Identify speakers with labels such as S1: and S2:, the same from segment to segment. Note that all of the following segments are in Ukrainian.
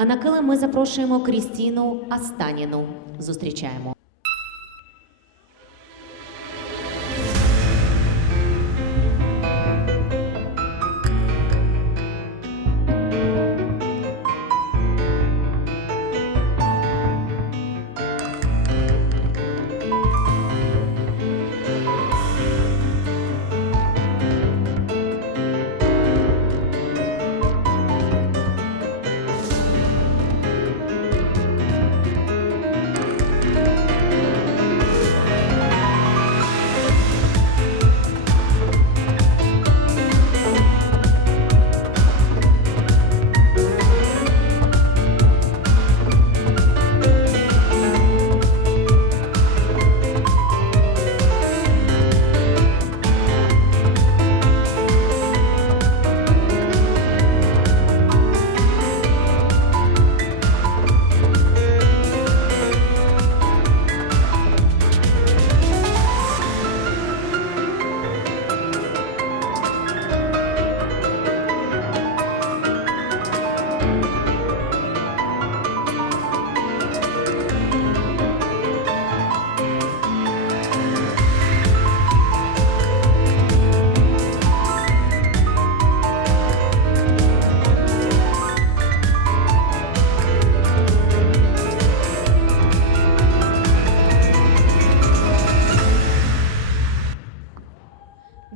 S1: А на килим ми запрошуємо Крістіну Астаніну. Зустрічаємо.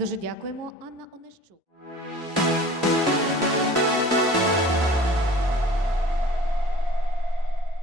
S1: Дуже дякуємо, Анна Онищук.